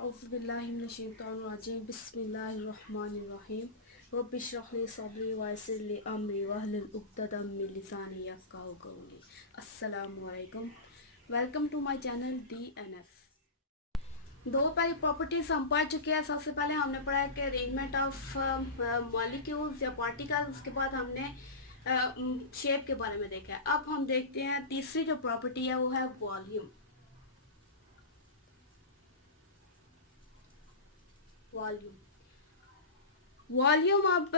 औज़ुबिल्लाहिमिनश्शैतानिर्रजीम बिस्मिल्लाहिर्रहमानिर्रहीम रब्बि इश्रह ली सदरी व यस्सिर ली अमरी वहलुल उक़दतम मिन लिसानी यफ़क़हू क़ौली। अस्सलामु अलैकुम, welcome to my channel DNF। दो पहली प्रॉपर्टीज हम पढ़ चुके हैं। सबसे पहले हमने पढ़ा है कि अरेंजमेंट ऑफ मॉलिक्यूल्स या पार्टिकल्स। उसके बाद हमने शेप के बारे में देखा है। अब हम देखते हैं तीसरी जो प्रॉपर्टी है वो है वॉल्यूम। वॉल्यूम आप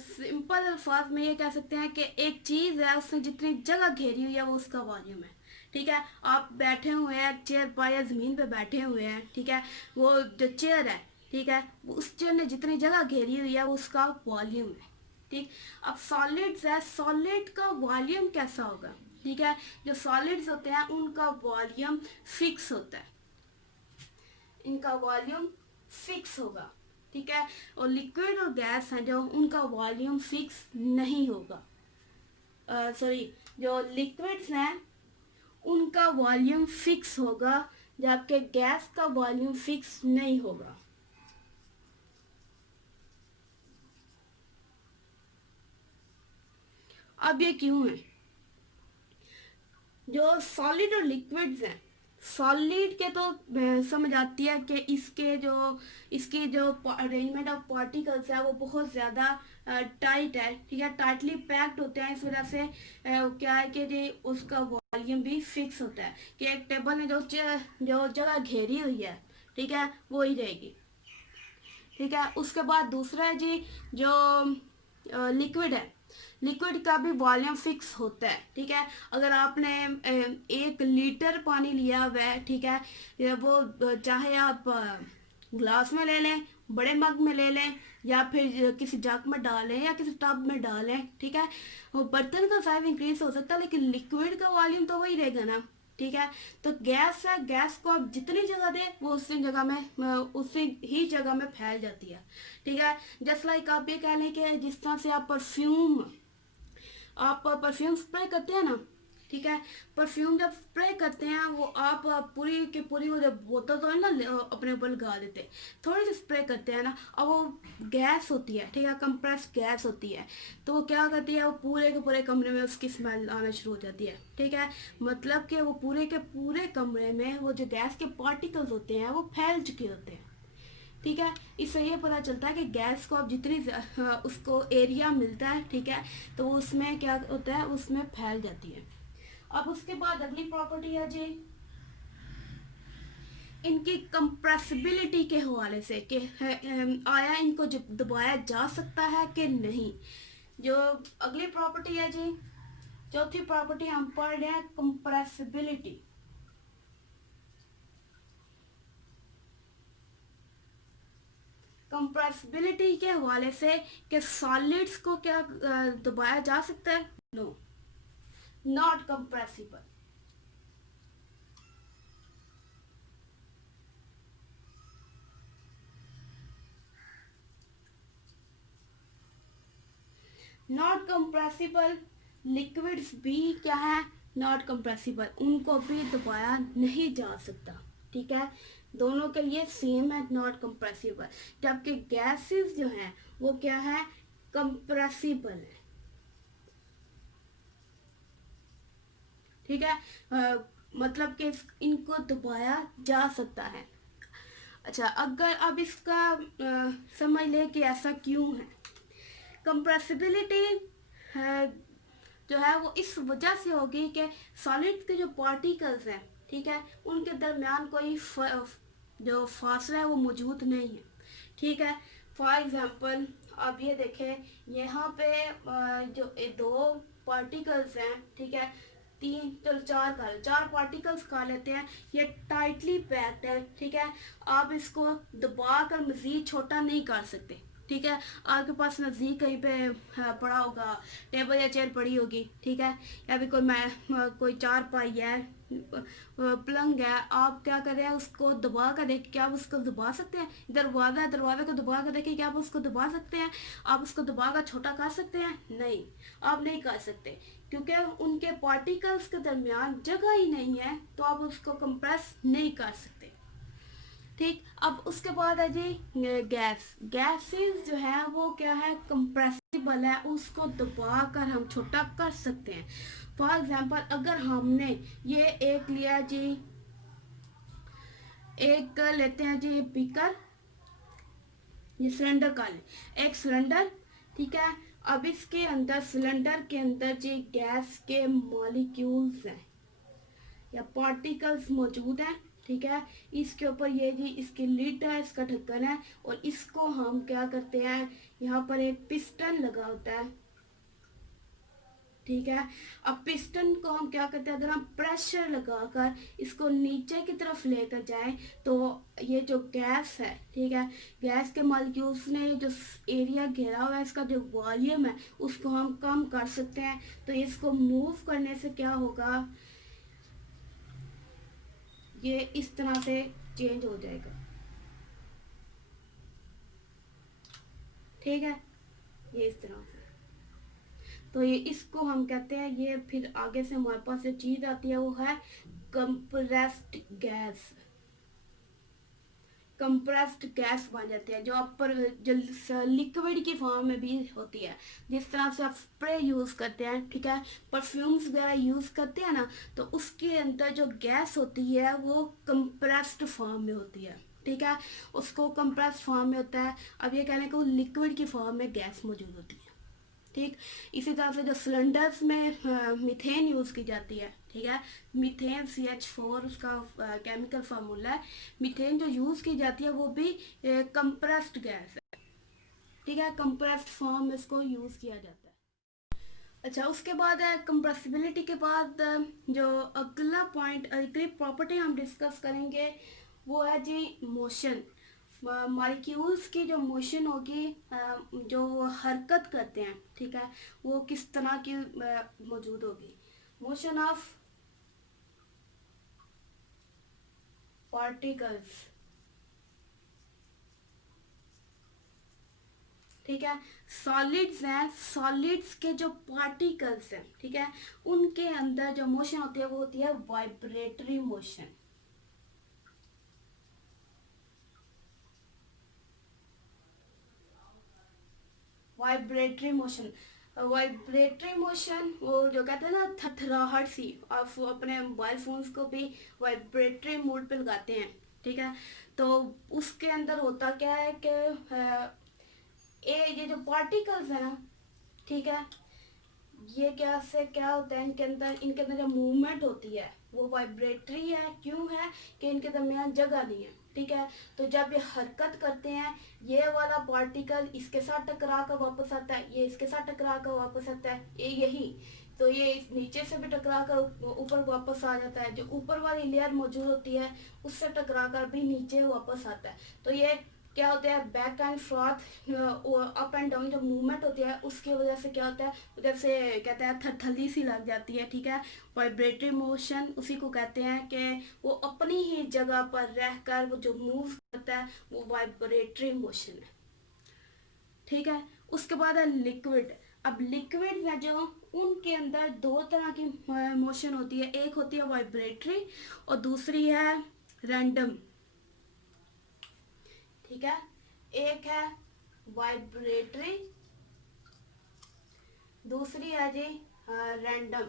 सिंपल अल्फाज में ये कह सकते हैं कि एक चीज़ है, उसने जितनी जगह घेरी हुई है वो उसका वॉल्यूम है। ठीक है, आप बैठे हुए हैं चेयर पर या ज़मीन पे बैठे हुए हैं। ठीक है, वो जो चेयर है, ठीक है, उस चेयर ने जितनी जगह घेरी हुई है वो उसका वॉल्यूम है। ठीक, अब सॉलिड्स है, सॉलिड का वॉल्यूम कैसा होगा? ठीक है, जो सॉलिड्स होते हैं उनका वॉल्यूम फिक्स होता है, इनका वॉल्यूम फिक्स होगा। ठीक है, और लिक्विड और गैस हैं जो उनका वॉल्यूम फिक्स नहीं होगा। सॉरी, जो लिक्विड्स हैं उनका वॉल्यूम फिक्स होगा, जबकि गैस का वॉल्यूम फिक्स नहीं होगा। अब ये क्यों है? जो सॉलिड और लिक्विड्स हैं, सॉलिड के तो समझ आती है कि इसकी जो अरेंजमेंट ऑफ पार्टिकल्स है वो बहुत ज़्यादा टाइट है। ठीक है, टाइटली पैक्ड होते हैं। इस वजह से क्या है कि जी उसका वॉल्यूम भी फिक्स होता है कि एक टेबल ने जो जगह घेरी हुई है, ठीक है, वो ही रहेगी। ठीक है, उसके बाद दूसरा है जी जो लिक्विड है, लिक्विड का भी वॉल्यूम फिक्स होता है। ठीक है, अगर आपने 1 लीटर पानी लिया हुआ है, ठीक है, वो चाहे आप ग्लास में ले लें, बड़े मग में ले लें, या फिर किसी जग में डालें या किसी टब में डालें। ठीक है, वो बर्तन का साइज इंक्रीज हो सकता है लेकिन लिक्विड का वॉल्यूम तो वही रहेगा ना। ठीक है, तो गैस है, गैस को आप जितनी जगह दें वो उसी ही जगह में फैल जाती है। ठीक है, जस्ट लाइक आप ये कह लें कि जिस तरह से आप परफ्यूम स्प्रे करते हैं ना। ठीक है, परफ्यूम जब स्प्रे करते हैं वो आप पूरी की पूरी वो जब बोतल तो है ना अपने ऊपर लगा देते, थोड़ी सी स्प्रे करते हैं ना, अब वो गैस होती है, ठीक है, कंप्रेस गैस होती है, तो वो क्या करती है, वो पूरे के पूरे कमरे में उसकी स्मेल आना शुरू हो जाती है। ठीक है, मतलब कि वो पूरे के पूरे कमरे में वो जो गैस के पार्टिकल्स होते हैं वो फैल चुके होते हैं। ठीक है, इससे ये पता चलता है कि गैस को अब जितनी उसको एरिया मिलता है, ठीक है, तो उसमें क्या होता है, उसमें फैल जाती है। अब उसके बाद अगली प्रॉपर्टी है जी इनकी कंप्रेसिबिलिटी के हवाले से कि आया इनको दबाया जा सकता है कि नहीं। जो अगली प्रॉपर्टी है जी, चौथी प्रॉपर्टी हम पढ़ रहे हैं कंप्रेसिबिलिटी। कंप्रेसिबिलिटी के हवाले से कि सॉलिड्स को क्या दबाया जा सकता है? No, not compressible. Not compressible liquids भी क्या है, नॉट कंप्रेसिबल, उनको भी दबाया नहीं जा सकता। ठीक है, दोनों के लिए सेम है, नॉट कंप्रेसिबल, जबकि गैसेस जो हैं वो क्या है, कंप्रेसिबल है। ठीक है, मतलब कि इनको दबाया जा सकता है। अच्छा, अगर अब इसका समझ लें कि ऐसा क्यों है। कंप्रेसिबिलिटी जो है वो इस वजह से होगी कि सॉलिड के जो पार्टिकल्स हैं, ठीक है, उनके दरमियान कोई जो फासला है वो मौजूद नहीं है। ठीक है, फॉर एग्जांपल आप ये देखें, यहाँ पे जो दो पार्टिकल्स हैं, ठीक है, तीन, चलो चार पार्टिकल्स का लेते हैं, ये टाइटली पैक्ड है। ठीक है, आप इसको दबा कर मज़ीद छोटा नहीं कर सकते। ठीक है, आपके पास नज़दीक कहीं पे पड़ा होगा, टेबल या चेयर पड़ी होगी, ठीक है, या भी कोई चारपाई है, पलंग है, आप क्या कर रहे हैं, उसको दबा कर देख, क्या आप उसको दबा सकते हैं? दरवाज़ा है, दरवाजे को दबा कर देखिए, क्या आप उसको दबा सकते हैं? आप उसको दबा कर छोटा कर सकते हैं? नहीं, आप नहीं कर सकते, क्योंकि उनके पार्टिकल्स के दरमियान जगह ही नहीं है, तो आप उसको कंप्रेस नहीं कर सकते। ठीक, अब उसके बाद है जी गैस। गैसेस जो है वो क्या है, कंप्रेसिबल है, उसको दबा कर हम छोटा कर सकते हैं। फॉर एग्जांपल अगर हमने ये एक लिया जी, एक लेते हैं जी बीकर, ये सिलेंडर का ले, एक सिलेंडर, ठीक है। अब इसके अंदर, सिलेंडर के अंदर जी गैस के मॉलिक्यूल्स हैं या पार्टिकल्स मौजूद हैं, ठीक है। इसके ऊपर ये जी इसकी लिड है, इसका ढक्कन है, और इसको हम क्या करते हैं, यहाँ पर एक पिस्टन लगा होता है, ठीक है। अब पिस्टन को हम क्या करते हैं, अगर हम प्रेशर लगाकर इसको नीचे की तरफ लेकर जाएं तो ये जो गैस है, ठीक है, गैस के मॉलिक्यूल्स ने जो एरिया घेरा हुआ है, इसका जो वॉल्यूम है उसको हम कम कर सकते हैं। तो इसको मूव करने से क्या होगा, ये इस तरह से चेंज हो जाएगा, ठीक है, ये इस तरह से। तो ये इसको हम कहते हैं, ये फिर आगे से हमारे पास जो चीज आती है वो है कंप्रेस्ड गैस। कंप्रेस्ड गैस बन जाती है, जो अपर जो लिक्विड की फॉर्म में भी होती है। जिस तरह से आप स्प्रे यूज करते हैं, ठीक है, परफ्यूम्स वगैरह यूज करते हैं ना, तो उसके अंदर जो गैस होती है वो कंप्रेस्ड फॉर्म में होती है, ठीक है, उसको कंप्रेस्ड फॉर्म में होता है। अब ये कहने को लिक्विड की फॉर्म में गैस मौजूद होती है, ठीक। इसी तरह से जो सिलेंडर्स में मीथेन यूज़ की जाती है, ठीक है, मीथेन CH4 उसका केमिकल फार्मूला है। मीथेन जो यूज़ की जाती है वो भी कंप्रेस्ड गैस है, ठीक है, कंप्रेस्ड फॉर्म में इसको यूज़ किया जाता है। अच्छा, उसके बाद है कंप्रेसिबिलिटी के बाद जो अगला पॉइंट, अगली प्रॉपर्टी हम डिस्कस करेंगे वो है जी मोशन। मॉलिक्यूल्स की जो मोशन होगी, जो वो हरकत करते हैं, ठीक है, वो किस तरह की मौजूद होगी। मोशन ऑफ पार्टिकल्स, ठीक है। सॉलिड्स हैं, सॉलिड्स के जो पार्टिकल्स हैं, ठीक है, उनके अंदर जो मोशन होती है वो होती है vibratory motion. Vibratory motion, vibratory motion, वो जो कहते हैं ना थरथराहट सी, आप वो अपने मोबाइल फोन्स को भी वाइब्रेटरी मोड पे लगाते हैं, ठीक है। तो उसके अंदर होता क्या है कि ये जो पार्टिकल्स है ना, ठीक है, ये क्या से क्या होता है, इनके अंदर जो मूवमेंट होती है वो वाइब्रेटरी है। क्यों है कि इनके दरमियान जगह नहीं है, ठीक है। तो जब ये हरकत करते हैं, ये वाला पार्टिकल इसके साथ टकरा कर वापस आता है, ये इसके साथ टकरा कर वापस आता है, ये यही। तो ये इस नीचे से भी टकरा कर ऊपर वापस आ जाता है, जो ऊपर वाली लेयर मौजूद होती है उससे टकरा कर भी नीचे वापस आता है। तो ये क्या होता है, back and fourth up and down जो मूवमेंट होती है उसकी वजह से क्या होता है, उधर से कहते हैं थरथली सी लग जाती है, ठीक है। वाइब्रेटरी मोशन उसी को कहते हैं कि वो अपनी ही जगह पर रहकर वो जो मूव करता है वो वाइब्रेटरी मोशन है, ठीक है। उसके बाद है लिक्विड। अब लिक्विड है जो, उनके अंदर दो तरह की मोशन होती है, एक होती है वाइब्रेटरी और दूसरी है रैंडम, ठीक है। एक है वाइब्रेटरी, दूसरी है जी रैंडम।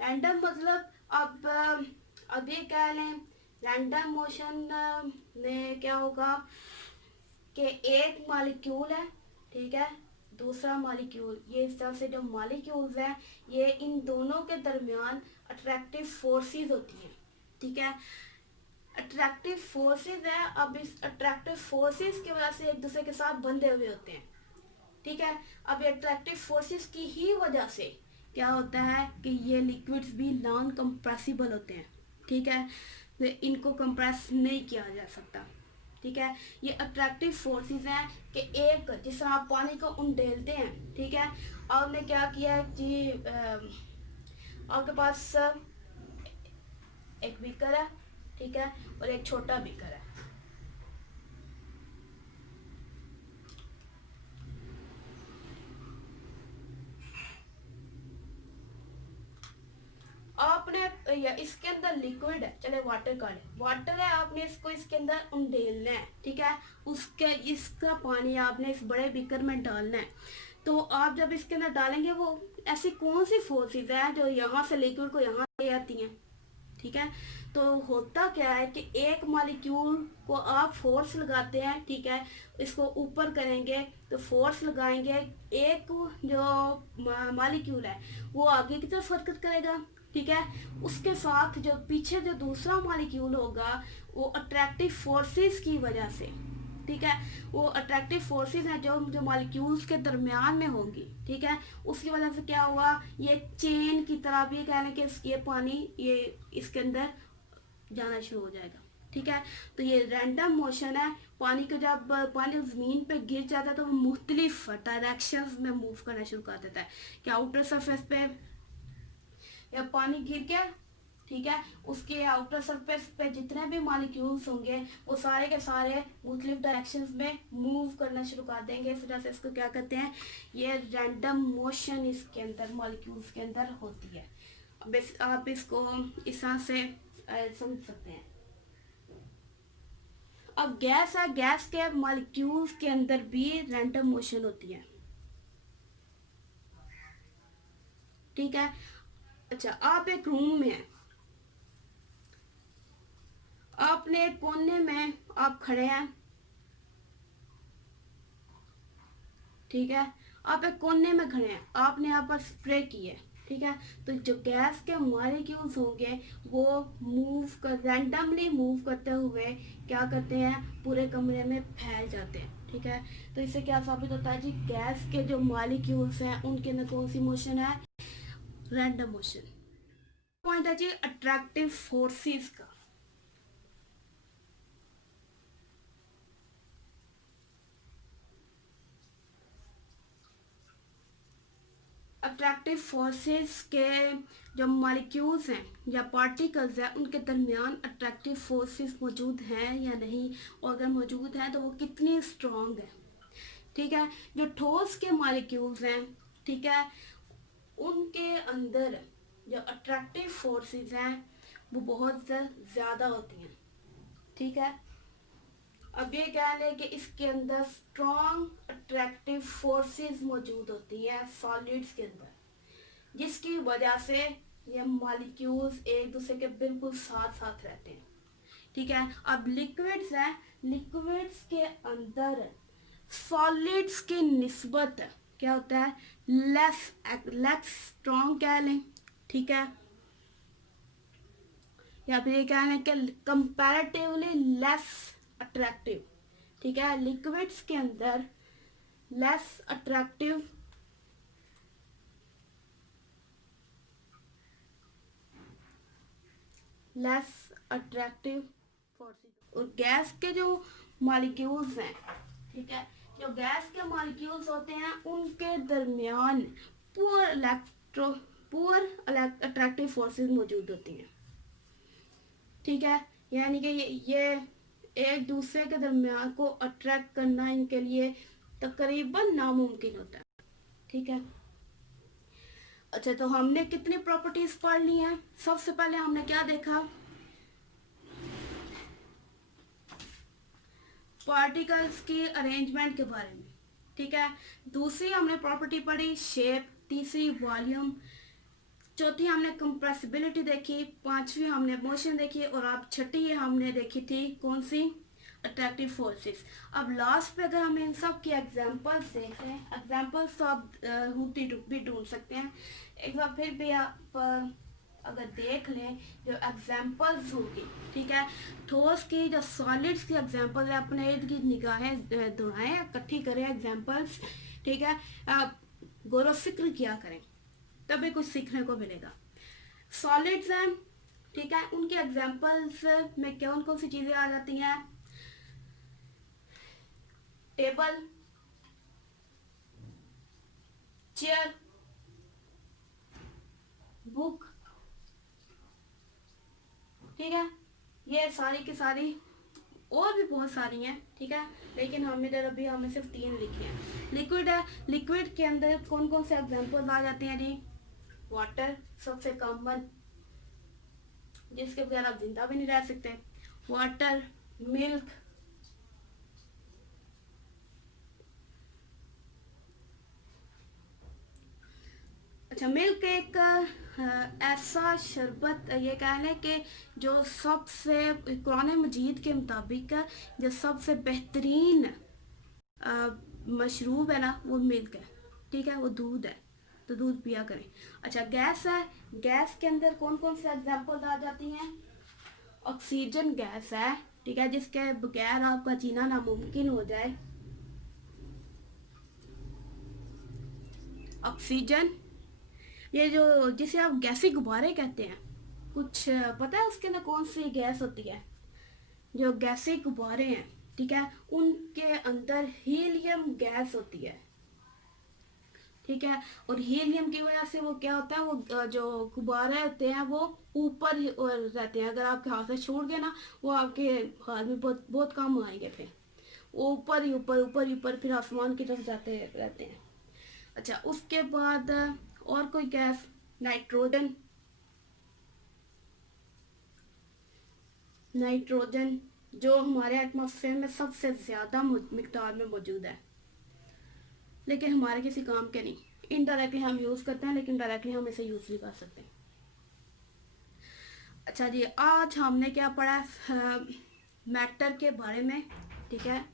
रैंडम मतलब अब ये कह लें, रैंडम मोशन में क्या होगा कि एक मॉलिक्यूल है, ठीक है, दूसरा मॉलिक्यूल, ये इस तरह से जो मॉलिक्यूल्स हैं ये इन दोनों के दरमियान अट्रैक्टिव फोर्सेस होती हैं, ठीक है। अट्रैक्टिव फोर्सेस है, अब इस अट्रैक्टिव फोर्सेस की वजह से एक दूसरे के साथ बंधे हुए होते हैं, ठीक है। अब ये अट्रैक्टिव फोर्सेस की ही वजह से क्या होता है कि ये लिक्विड्स भी नॉन कंप्रेसिबल होते हैं, ठीक है, तो इनको कंप्रेस नहीं किया जा सकता, ठीक है। ये अट्रैक्टिव फोर्सेस हैं कि एक जिस तरह आप पानी को उंडेलते हैं, ठीक है, आपने क्या किया जी, आपके पास एक बीकर है, ठीक है, और एक छोटा बीकर है। आपने या इसके अंदर लिक्विड है, चले वाटर का वाटर है, आपने इसको इसके अंदर उंडेलना है, ठीक है। उसके इसका पानी आपने इस बड़े बीकर में डालना है। तो आप जब इसके अंदर डालेंगे, वो ऐसी कौन सी फोर्सेस है जो यहाँ से लिक्विड को यहाँ ले आती हैं, ठीक है। तो होता क्या है कि एक मॉलिक्यूल को आप फोर्स लगाते हैं, ठीक है, इसको ऊपर करेंगे तो फोर्स लगाएंगे, एक जो मॉलिक्यूल है वो आगे की तरफ हरकत करेगा, ठीक है। उसके साथ जो पीछे जो दूसरा मॉलिक्यूल होगा वो अट्रैक्टिव फोर्सेस की वजह से, ठीक है, वो अट्रैक्टिव फोर्सेस हैं जो जो मॉलिक्यूल्स के दरमियान में होंगी, ठीक है। उसकी वजह से क्या हुआ, ये चेन की तरह भी कह लें कि ये पानी ये इसके अंदर जाना शुरू हो जाएगा, ठीक है। तो ये रैंडम मोशन है। पानी को जब पानी ज़मीन पे गिर जाता है तो वो मुख्तलिफ डायरेक्शंस में मूव करना शुरू कर देता है कि आउटर सरफेस पे या पानी गिर गया, ठीक है, उसके आउटर सरफेस पे जितने भी मॉलिक्यूल्स होंगे वो सारे के सारे मुख्तलिफ डायरेक्शंस में मूव करना शुरू कर देंगे। इस वजह से इसको क्या कहते हैं, ये रैंडम मोशन इसके अंदर मॉलिक्यूल्स के अंदर होती है। अब आप इसको इस तरह से समझ सकते हैं। अब गैस है, गैस के मॉलिक्यूल्स के अंदर भी रैंडम मोशन होती है, ठीक है। अच्छा, आप एक रूम में हैं, आपने एक कोने में आप खड़े हैं, ठीक है, आप एक कोने में खड़े हैं, आपने यहाँ पर स्प्रे की है, ठीक है। तो जो गैस के मॉलिक्यूल्स होंगे वो मूव कर रैंडमली मूव करते हुए क्या करते हैं, पूरे कमरे में फैल जाते हैं, ठीक है। तो इससे क्या साबित होता है जी, गैस के जो मॉलिक्यूल्स हैं उनके अंदर कौन सी मोशन है, रैंडम मोशन। पॉइंट है जी अट्रैक्टिव फोर्सेस का। अट्रैक्टिव फोर्सेस के जो मॉलिक्यूल्स हैं या पार्टिकल्स हैं उनके दरमियान अट्रैक्टिव फोर्सेस मौजूद हैं या नहीं, और अगर मौजूद हैं तो वो कितनी स्ट्रॉन्ग है, ठीक है। जो ठोस के मॉलिक्यूल्स हैं, ठीक है, उनके अंदर जो अट्रैक्टिव फोर्सेस हैं वो बहुत ज़्यादा होती हैं, ठीक है। अब ये कह लें कि इसके अंदर स्ट्रॉन्ग अट्रैक्टिव फोर्सेस मौजूद होती हैं सॉलिड्स के अंदर, जिसकी वजह से ये मॉलिक्यूल्स एक दूसरे के बिल्कुल साथ साथ रहते हैं, ठीक है। अब लिक्विड्स हैं, लिक्विड्स के अंदर सॉलिड्स की निस्बत क्या होता है, लेस लेस स्ट्रॉन्ग कह लें, ठीक है, या फिर ये कह लें कि कंपैरेटिवली लेस अट्रैक्टिव, ठीक है। लिक्विड्स के अंदर लेस अट्रैक्टिव फोर्सेस। और गैस के जो मॉलिक्यूल्स हैं, ठीक है, जो गैस के मॉलिक्यूल्स होते हैं उनके दरमियान पुअर अट्रैक्टिव फोर्सेस मौजूद होती हैं, ठीक है। यानी कि ये एक दूसरे के दरमियान को अट्रैक्ट करना इनके लिए तकरीबन नामुमकिन होता है, ठीक है। अच्छा, तो हमने कितनी प्रॉपर्टीज पढ़ ली हैं। सबसे पहले हमने क्या देखा, पार्टिकल्स की अरेंजमेंट के बारे में, ठीक है। दूसरी हमने प्रॉपर्टी पढ़ी शेप, तीसरी वॉल्यूम, चौथी हमने कंप्रेसिबिलिटी देखी, पांचवी हमने मोशन देखी, और अब छठी हमने देखी थी कौन सी, अट्रैक्टिव फोर्सेस। अब लास्ट पे अगर हम इन सब की एग्जांपल्स देखें, एग्जांपल्स तो आप भी ढूंढ सकते हैं, एक बार फिर भी आप अगर देख लें जो एग्जांपल्स होगी, ठीक है, ठोस की जो सॉलिड्स की एग्जांपल है, अपने इर्द गिर्द निगाहें दौड़ाएं, इकट्ठी करें एग्जांपल्स, ठीक है, गौर फिक्र किया करें, तभी कुछ सीखने को मिलेगा। सॉलिड्स हैं, ठीक है, उनके एग्जांपल्स में कौन कौन सी चीजें आ जाती हैं, टेबल, चेयर, बुक, ठीक है, ये सारी की सारी, और भी बहुत सारी हैं, ठीक है, लेकिन हम इधर अभी हमने सिर्फ 3 लिखे हैं। लिक्विड है, लिक्विड के अंदर कौन कौन से एग्जांपल्स आ जाते हैं जी, वाटर सबसे कॉमन, इसके बगैर आप जिंदा भी नहीं रह सकते। वाटर, मिल्क, अच्छा मिल्क एक ऐसा शरबत, ये कह लें कि जो सबसे कुरान मजीद के मुताबिक जो सबसे बेहतरीन मशरूब है ना वो मिल्क है, ठीक है, वो दूध है, तो दूध पिया करें। अच्छा गैस है, गैस के अंदर कौन कौन से एग्जाम्पल आ जाती हैं? ऑक्सीजन गैस है, ठीक है, जिसके बगैर आपका जीना नामुमकिन हो जाए। ऑक्सीजन, ये जो जिसे आप गैसी गुब्बारे कहते हैं, कुछ पता है उसके अंदर कौन सी गैस होती है? जो गैसी गुब्बारे हैं, ठीक है, उनके अंदर हीलियम गैस होती है, ठीक है। और हीलियम की वजह से वो क्या होता है, वो जो गुब्बारे होते हैं वो ऊपर रहते हैं, अगर आपके हाथ से छूट गए ना वो आपके हाथ में बहुत बहुत काम आएंगे, फिर वो ऊपर ही ऊपर ऊपर ही ऊपर फिर आसमान की तरफ जाते रहते हैं। अच्छा उसके बाद और कोई गैस, नाइट्रोजन, नाइट्रोजन जो हमारे एटमॉस्फेयर में सबसे ज़्यादा मिकदार में मौजूद है, लेकिन हमारे किसी काम के नहीं, इनडायरेक्टली हम यूज़ करते हैं लेकिन डायरेक्टली हम इसे यूज़ नहीं कर सकते। अच्छा जी, आज हमने क्या पढ़ा है मैटर के बारे में, ठीक है।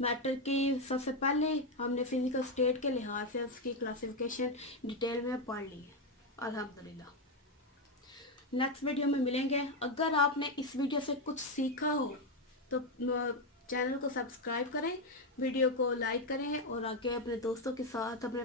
मैटर की सबसे पहले हमने फिजिकल स्टेट के लिहाज से उसकी क्लासिफिकेशन डिटेल में पढ़ ली है, अल्हम्दुलिल्लाह। नेक्स्ट वीडियो में मिलेंगे। अगर आपने इस वीडियो से कुछ सीखा हो तो चैनल को सब्सक्राइब करें, वीडियो को लाइक करें और आगे अपने दोस्तों के साथ, अपने